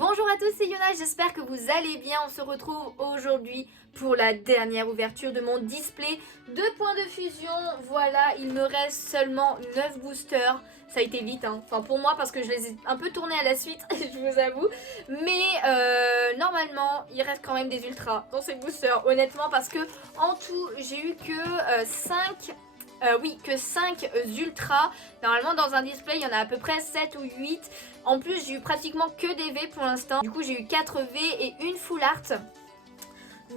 Bonjour à tous, c'est Yona, j'espère que vous allez bien. On se retrouve aujourd'hui pour la dernière ouverture de mon display de points de fusion. Voilà, il me reste seulement 9 boosters. Ça a été vite, hein. Enfin pour moi parce que je les ai un peu tournés à la suite, je vous avoue. Mais normalement, il reste quand même des ultras dans ces boosters, honnêtement, parce que en tout, j'ai eu que 5... que 5 ultras. Normalement dans un display il y en a à peu près 7 ou 8. En plus j'ai eu pratiquement que des V pour l'instant. Du coup j'ai eu 4 V et une full art.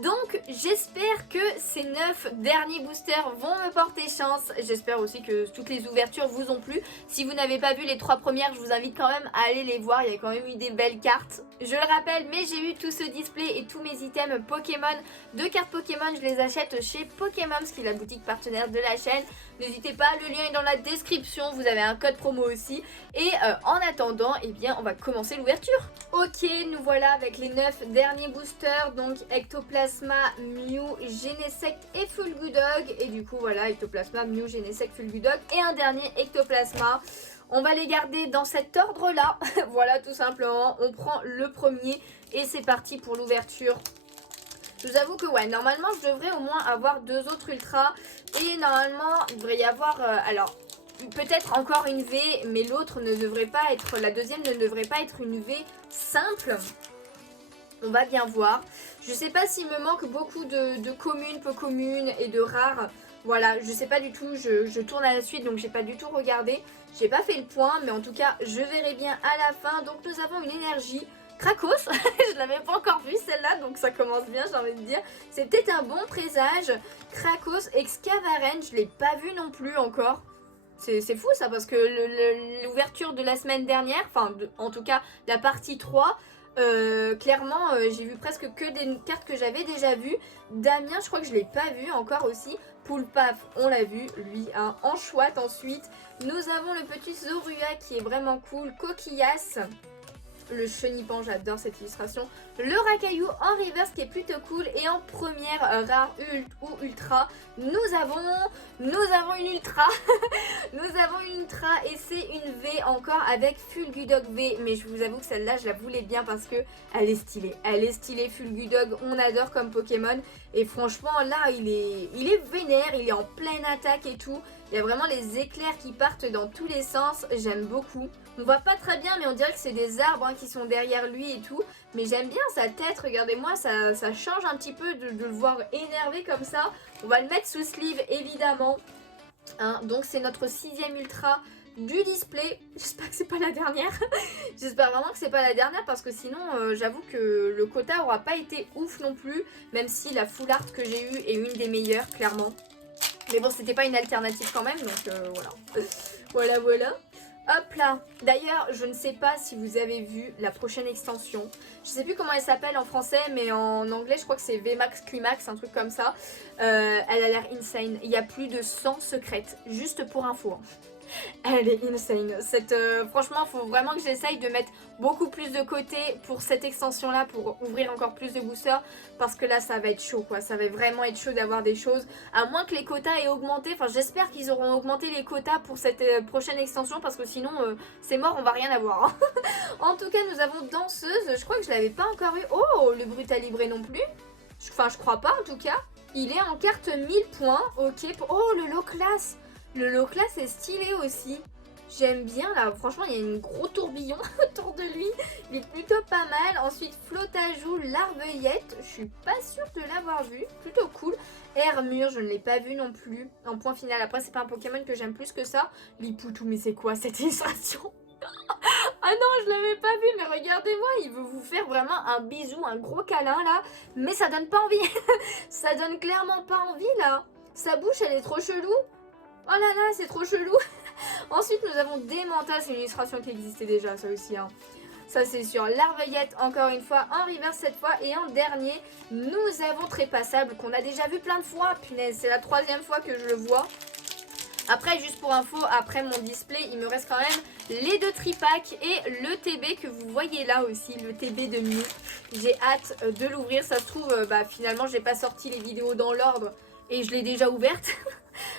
Donc j'espère que ces 9 derniers boosters vont me porter chance. J'espère aussi que toutes les ouvertures vous ont plu. Si vous n'avez pas vu les 3 premières, je vous invite quand même à aller les voir. Il y a quand même eu des belles cartes. Je le rappelle, mais j'ai eu tout ce display et tous mes items Pokémon de cartes Pokémon. Je les achète chez Pokémon, qui est la boutique partenaire de la chaîne. N'hésitez pas, le lien est dans la description. Vous avez un code promo aussi. Et en attendant, eh bien, on va commencer l'ouverture. Ok, nous voilà avec les 9 derniers boosters. Donc Ectoplasma, Mew, Genesect et Fulgudog. Et du coup, voilà, Ectoplasma, Mew, Genesect, Fulgudog. Et un dernier Ectoplasma. On va les garder dans cet ordre-là. Voilà, tout simplement. On prend le premier et c'est parti pour l'ouverture. Je vous avoue que ouais, normalement, je devrais au moins avoir 2 autres ultras. Et normalement, il devrait y avoir... alors, peut-être encore une V, mais l'autre ne devrait pas être... La deuxième ne devrait pas être une V simple. On va bien voir. Je sais pas s'il me manque beaucoup de communes, peu communes et de rares. Voilà, je sais pas du tout, je tourne à la suite donc j'ai pas du tout regardé. J'ai pas fait le point, mais en tout cas je verrai bien à la fin. Donc nous avons une énergie Krakos, je l'avais pas encore vue celle-là, donc ça commence bien, j'ai envie de dire. C'est peut-être un bon présage. Krakos, Excavaren, je l'ai pas vu non plus encore. C'est fou ça, parce que l'ouverture de la semaine dernière, enfin en tout cas la partie 3... clairement j'ai vu presque que des cartes que j'avais déjà vues. Damien je crois que je l'ai pas vu encore aussi. Poulpaf on l'a vu, lui un Anchouette. Ensuite nous avons le petit Zorua qui est vraiment cool. Coquillas, le chenipan, j'adore cette illustration. Le Racaillou en reverse qui est plutôt cool. Et en première rare ou ultra, nous avons une ultra. Nous avons une ultra et c'est une V encore avec Fulgudog V. Mais je vous avoue que celle-là je la voulais bien parce que elle est stylée. Elle est stylée, Fulgudog, on adore comme Pokémon. Et franchement là il est vénère, il est en pleine attaque et tout. Il y a vraiment les éclairs qui partent dans tous les sens, j'aime beaucoup. On voit pas très bien mais on dirait que c'est des arbres qui sont derrière lui et tout. Mais j'aime bien sa tête, regardez-moi, ça change un petit peu de le voir énervé comme ça. On va le mettre sous sleeve évidemment. Hein, donc c'est notre 6ème ultra du display. J'espère que c'est pas la dernière. J'espère vraiment que c'est pas la dernière parce que sinon j'avoue que le quota aura pas été ouf non plus. Même si la full art que j'ai eue est une des meilleures clairement. Mais bon, c'était pas une alternative quand même, donc voilà. Voilà. Hop là. D'ailleurs, je ne sais pas si vous avez vu la prochaine extension. Je sais plus comment elle s'appelle en français, mais en anglais, je crois que c'est VMAX Climax, un truc comme ça. Elle a l'air insane. Il y a plus de 100 secrètes, juste pour info. Elle est insane. Franchement, il faut vraiment que j'essaye de mettre beaucoup plus de côté pour cette extension là, pour ouvrir encore plus de boosters, parce que là ça va être chaud quoi, ça va vraiment être chaud d'avoir des choses, à moins que les quotas aient augmenté. Enfin j'espère qu'ils auront augmenté les quotas pour cette prochaine extension, parce que sinon c'est mort, on va rien avoir. En tout cas nous avons danseuse, je crois que je l'avais pas encore eu. Oh, le brutalibré non plus. Enfin je crois pas en tout cas. Il est en carte 1000 points, ok. Oh, le low class. Le low class est stylé aussi. J'aime bien là, franchement il y a un gros tourbillon autour de lui. Il est plutôt pas mal. Ensuite Flotajou, Larveuillette. Je suis pas sûre de l'avoir vu. Plutôt cool. Hermure, je ne l'ai pas vu non plus. En point final, après c'est pas un Pokémon que j'aime plus que ça. Lipoutou, mais c'est quoi cette illustration? Ah non, je l'avais pas vu, mais regardez-moi, il veut vous faire vraiment un bisou, un gros câlin là. Mais ça donne pas envie. Ça donne clairement pas envie là. Sa bouche elle est trop chelou. Oh là là, c'est trop chelou. Ensuite, nous avons Démenta, c'est une illustration qui existait déjà, ça aussi. Hein. Ça, c'est sûr. Larveuillette, encore une fois, en reverse cette fois. Et en dernier, nous avons Trépassable, qu'on a déjà vu plein de fois. Punaise, c'est la 3e fois que je le vois. Après, juste pour info, après mon display, il me reste quand même les 2 tripacks et le TB que vous voyez là aussi, le TB de Mew. J'ai hâte de l'ouvrir. Ça se trouve, finalement, j'ai pas sorti les vidéos dans l'ordre et je l'ai déjà ouverte.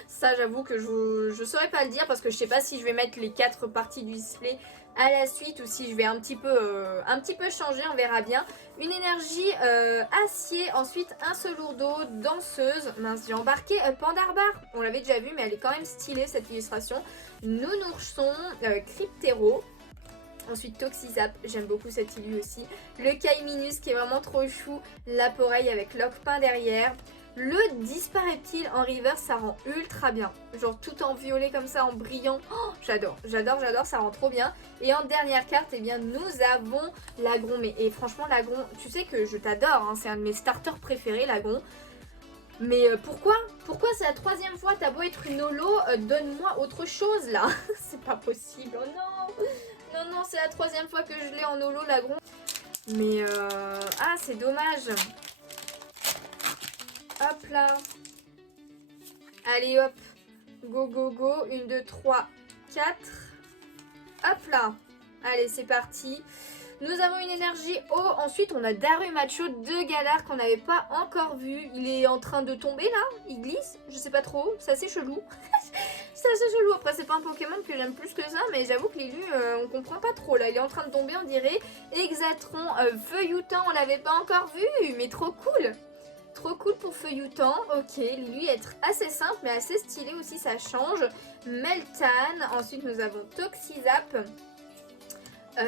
Ça j'avoue que je saurais pas le dire parce que je sais pas si je vais mettre les 4 parties du display à la suite, ou si je vais un petit peu changer, on verra bien. Une énergie acier, ensuite un selours d'eau, danseuse. Mince, j'ai embarqué Pandarbar, on l'avait déjà vu mais elle est quand même stylée cette illustration. Nounourson, Cryptero. Ensuite Toxizap, j'aime beaucoup cette illu aussi. Le Kaiminus qui est vraiment trop chou. L'Aporeille avec Lockpin derrière. Le Dispareptile en reverse, ça rend ultra bien. Genre tout en violet comme ça, en brillant. Oh, j'adore, j'adore, j'adore, ça rend trop bien. Et en dernière carte, eh bien, nous avons l'Agron. Et franchement, l'Agron, tu sais que je t'adore, hein, c'est un de mes starters préférés, l'Agron. Mais pourquoi c'est la 3e fois? T'as beau être une holo, donne-moi autre chose là. C'est pas possible, oh non. Non, non, c'est la 3e fois que je l'ai en holo, l'Agron. Mais ah, c'est dommage. Hop là. Allez hop. Go go go. 1, 2, 3, 4. Hop là. Allez, c'est parti. Nous avons une énergie eau. Ensuite, on a Darumachou de Galar qu'on n'avait pas encore vu. Il est en train de tomber là. Il glisse. Je sais pas trop. C'est assez chelou. C'est assez chelou. Après, c'est pas un Pokémon que j'aime plus que ça. Mais j'avoue que l'élu, on comprend pas trop là. Il est en train de tomber, on dirait. Exatron, Feuillutant, on l'avait pas encore vu. Mais trop cool. Trop cool pour Feuillutant, ok, lui être assez simple mais assez stylé aussi, ça change. Meltan, ensuite nous avons Toxizap,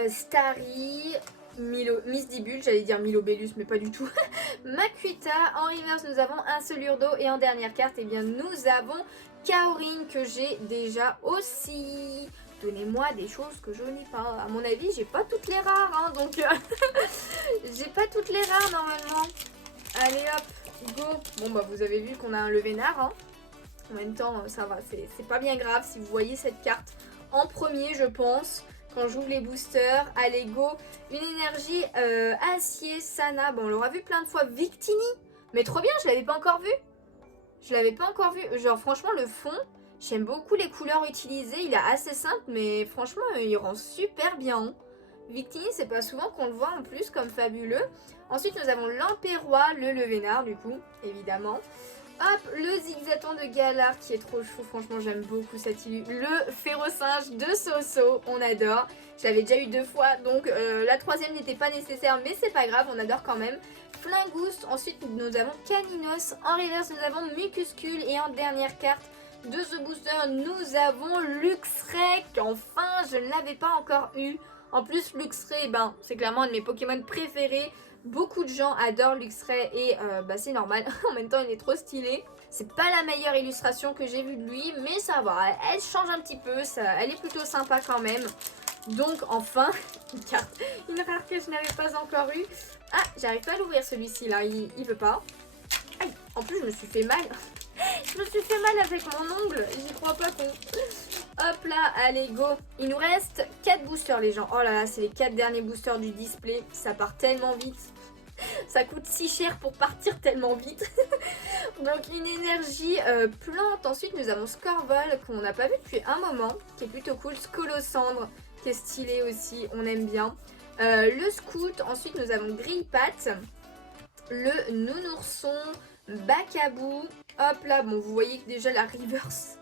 Starry, Misdibule, j'allais dire Milobellus mais pas du tout. Makuita, en reverse nous avons un Selure d'eau et en dernière carte, eh bien nous avons Kaorin que j'ai déjà aussi. Donnez-moi des choses que je n'ai pas. À mon avis, j'ai pas toutes les rares, hein, donc j'ai pas toutes les rares normalement. Allez hop, go. Bon bah vous avez vu qu'on a un Levénard, hein. En même temps ça va, c'est pas bien grave si vous voyez cette carte en premier je pense. Quand j'ouvre les boosters, allez go. Une énergie acier, Sana, bon on l'aura vu plein de fois. Victini, mais trop bien, je l'avais pas encore vu. Je l'avais pas encore vu, genre franchement le fond, j'aime beaucoup les couleurs utilisées. Il est assez simple mais franchement il rend super bien, hein. Victini, c'est pas souvent qu'on le voit en plus comme fabuleux. Ensuite, nous avons l'Empérois, le Levénard, du coup, évidemment. Hop, le Zigzaton de Galar qui est trop chou. Franchement, j'aime beaucoup cette illu. Le Férocinge de Soso, on adore. Je l'avais déjà eu 2 fois, donc la 3e n'était pas nécessaire, mais c'est pas grave, on adore quand même. Flingouste, ensuite nous avons Caninos. En reverse, nous avons Mucuscule. Et en dernière carte de The Booster, nous avons Luxray. Enfin, je ne l'avais pas encore eu. En plus, Luxray, ben, c'est clairement un de mes Pokémon préférés. Beaucoup de gens adorent Luxray et bah, c'est normal. En même temps, il est trop stylé. C'est pas la meilleure illustration que j'ai vue de lui, mais ça va. Elle change un petit peu. Elle est plutôt sympa quand même. Donc, enfin, une carte. Une rare que je n'avais pas encore eue. Ah, j'arrive pas à l'ouvrir celui-ci là. Il veut pas. Aïe, en plus, je me suis fait mal. Je me suis fait mal avec mon ongle. J'y crois pas qu'on... Hop là, allez go. Il nous reste 4 boosters les gens. Oh là là, c'est les 4 derniers boosters du display. Ça part tellement vite. Ça coûte si cher pour partir tellement vite. Donc une énergie plante. Ensuite nous avons Scorvol qu'on n'a pas vu depuis un moment. Qui est plutôt cool. Scolosandre qui est stylé aussi. On aime bien. Le Scout. Ensuite nous avons Grillpat. Le Nounourson. Bacabou. Hop là, bon vous voyez que déjà la reverse.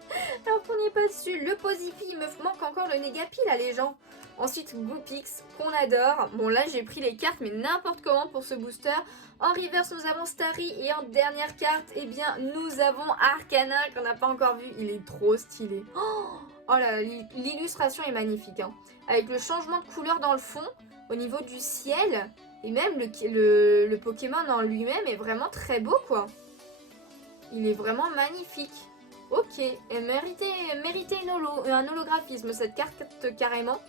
Alors qu'on n'y est pas dessus. Le Posifi, il me manque encore le Negapi là les gens. Ensuite Goopix qu'on adore. Bon là j'ai pris les cartes mais n'importe comment pour ce booster. En reverse nous avons Starry et en dernière carte eh bien nous avons Arcana qu'on n'a pas encore vu. Il est trop stylé. Oh là l'illustration est magnifique, hein. Avec le changement de couleur dans le fond au niveau du ciel. Et même le Pokémon en lui-même est vraiment très beau quoi. Il est vraiment magnifique. Ok, elle méritait un holographisme cette carte carrément.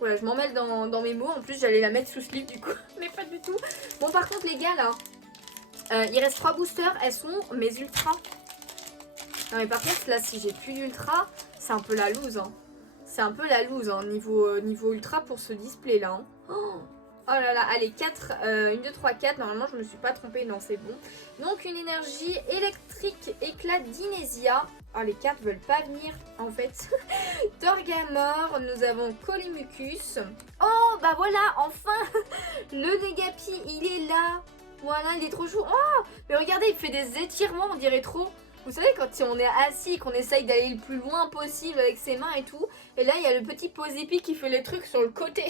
Voilà, je m'en mêle dans mes mots. En plus, j'allais la mettre sous slip du coup. Mais pas du tout. Bon, par contre, les gars, là, il reste 3 boosters. Elles sont mes ultras. Non, mais par contre, là, si j'ai plus d'ultra, c'est un peu la loose. Hein. C'est un peu la loose, hein, niveau ultra pour ce display là. Hein. Oh là là, allez, 4, 1, 2, 3, 4. Normalement, je me suis pas trompée. Non, c'est bon. Donc, une énergie électrique, éclat d'Inésia. Oh, les cartes veulent pas venir, en fait. Torgamore, nous avons Colimucus. Oh, bah voilà, enfin. Le Negapi, il est là. Voilà, il est trop chaud. Oh, mais regardez, il fait des étirements, on dirait trop. Vous savez, quand on est assis, qu'on essaye d'aller le plus loin possible avec ses mains et tout, et là il y a le petit Posépie qui fait les trucs sur le côté.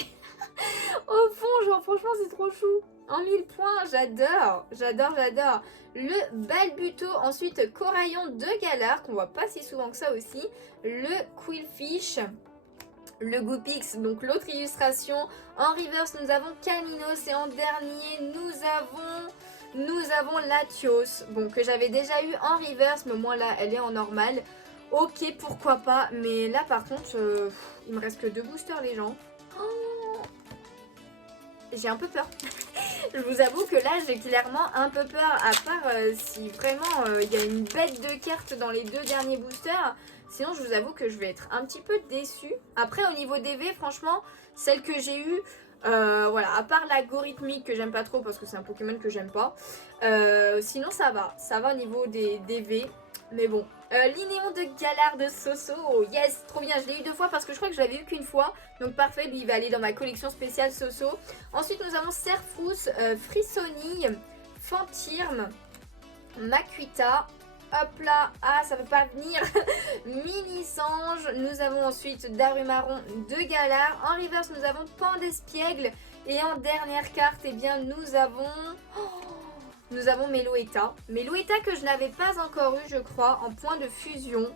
Au fond, genre franchement c'est trop chou. En 1000 points, j'adore, j'adore, j'adore. Le Balbuto, ensuite Coraillon de Galar, qu'on voit pas si souvent que ça aussi. Le Quillfish, le Goopix, donc l'autre illustration. En reverse, nous avons Caminos et en dernier, nous avons Latios, bon, que j'avais déjà eu en reverse, mais moi là, elle est en normal. Ok, pourquoi pas, mais là par contre, il me reste que 2 boosters les gens. Oh, j'ai un peu peur. Je vous avoue que là, j'ai clairement un peu peur, à part si vraiment il y a une bête de cartes dans les 2 derniers boosters. Sinon, je vous avoue que je vais être un petit peu déçue. Après, au niveau des V, franchement, celle que j'ai eue, voilà, à part l'algorithmique que j'aime pas trop parce que c'est un Pokémon que j'aime pas. Sinon, ça va au niveau des V. Mais bon, Linéon de Galar de Soso, oh yes, trop bien, je l'ai eu 2 fois parce que je crois que je l'avais eu qu'une fois. Donc parfait, lui il va aller dans ma collection spéciale Soso. Ensuite nous avons Serfrousse, Frissonille, Fantirme, Makuita. Hop là, ah ça veut pas venir. Mini-Sange, nous avons ensuite Darumaron de Galar. En reverse nous avons Pandespiègle. Et en dernière carte, eh bien nous avons... Nous avons Meloetta. Meloetta que je n'avais pas encore eu, je crois, en point de fusion.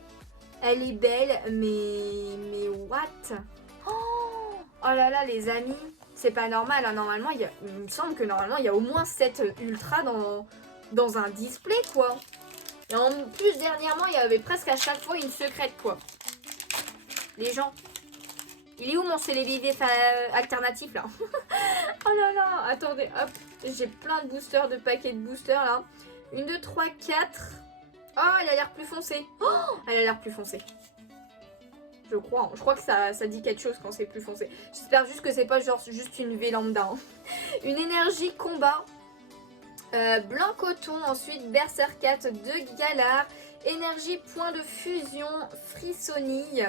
Elle est belle, mais what? Oh là là, les amis, c'est pas normal. Hein. Normalement, il me semble que normalement, il y a au moins 7 ultras dans un display, quoi. Et en plus, dernièrement, il y avait presque à chaque fois une secrète, quoi. Les gens, il est où mon célébrité alternatif, là? Oh là là, attendez, hop. J'ai plein de boosters, de paquets de boosters là. 1, 2, 3, 4. Oh, elle a l'air plus foncée. Oh, elle a l'air plus foncée. Je crois que ça dit quelque chose quand c'est plus foncé. J'espère juste que c'est pas genre juste une V lambda. Hein. Une énergie combat. Blanc coton, ensuite Berserkat de Galar. Énergie point de fusion, Frissonille.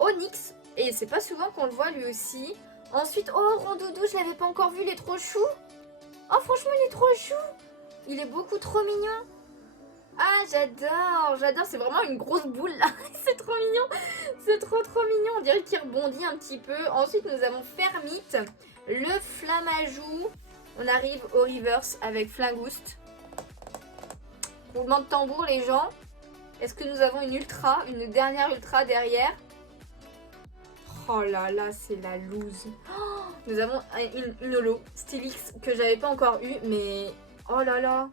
Onyx. Et c'est pas souvent qu'on le voit lui aussi. Ensuite, oh Rondoudou, je l'avais pas encore vu, il est trop chou. Oh franchement il est trop chou. Il est beaucoup trop mignon. Ah j'adore, j'adore, c'est vraiment une grosse boule là. C'est trop mignon. C'est trop mignon, on dirait qu'il rebondit un petit peu. Ensuite nous avons Fermite, le Flamajou. On arrive au reverse avec Flingouste. Roulement de tambour les gens. Est-ce que nous avons une dernière ultra derrière? Oh là là, c'est la loose. Oh, nous avons une holo Stylix que j'avais pas encore eu, mais oh là là.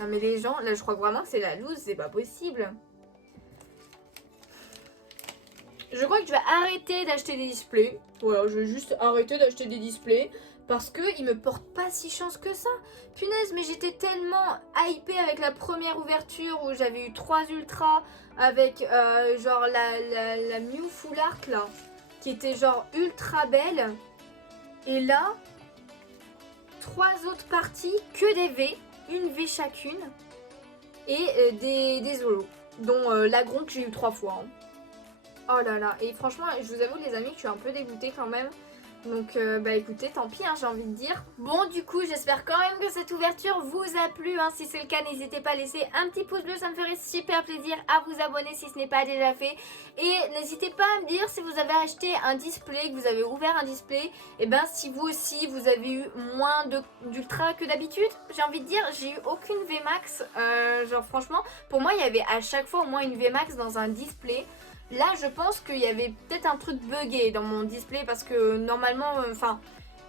Non mais les gens, là je crois vraiment que c'est la loose, c'est pas possible. Je crois que je vais arrêter d'acheter des displays. Voilà, je vais juste arrêter d'acheter des displays parce qu'ils me portent pas si chance que ça. Punaise, mais j'étais tellement hypée avec la première ouverture où j'avais eu 3 ultras avec genre la Mew Full Art là. Qui était genre ultra belle. Et là, 3 autres parties, que des V, une V chacune. Et des holos, dont l'agron que j'ai eu 3 fois. Hein. Oh là là, et franchement, je vous avoue les amis que je suis un peu dégoûtée quand même. Donc bah écoutez, tant pis, hein, j'ai envie de dire. Bon du coup, j'espère quand même que cette ouverture vous a plu. Hein. Si c'est le cas, n'hésitez pas à laisser un petit pouce bleu, ça me ferait super plaisir. À vous abonner si ce n'est pas déjà fait. Et n'hésitez pas à me dire si vous avez acheté un display, que vous avez ouvert un display. Et ben si vous aussi, vous avez eu moins d'ultra que d'habitude. J'ai envie de dire, j'ai eu aucune VMAX. Genre franchement, pour moi, il y avait à chaque fois au moins une VMAX dans un display. Là, je pense qu'il y avait peut-être un truc buggé dans mon display parce que normalement, enfin,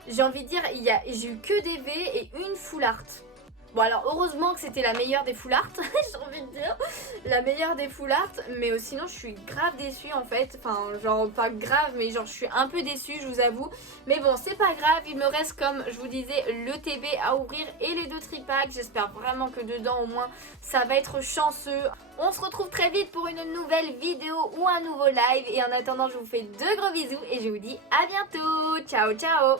j'ai envie de dire, j'ai eu que des V et une full art. Bon alors heureusement que c'était la meilleure des full art, j'ai envie de dire, la meilleure des full art, mais sinon je suis grave déçue en fait, enfin genre pas grave mais genre je suis un peu déçue je vous avoue, mais bon c'est pas grave, il me reste comme je vous disais le TB à ouvrir et les 2 tripacks, j'espère vraiment que dedans au moins ça va être chanceux. On se retrouve très vite pour une nouvelle vidéo ou un nouveau live et en attendant je vous fais de gros bisous et je vous dis à bientôt, ciao ciao.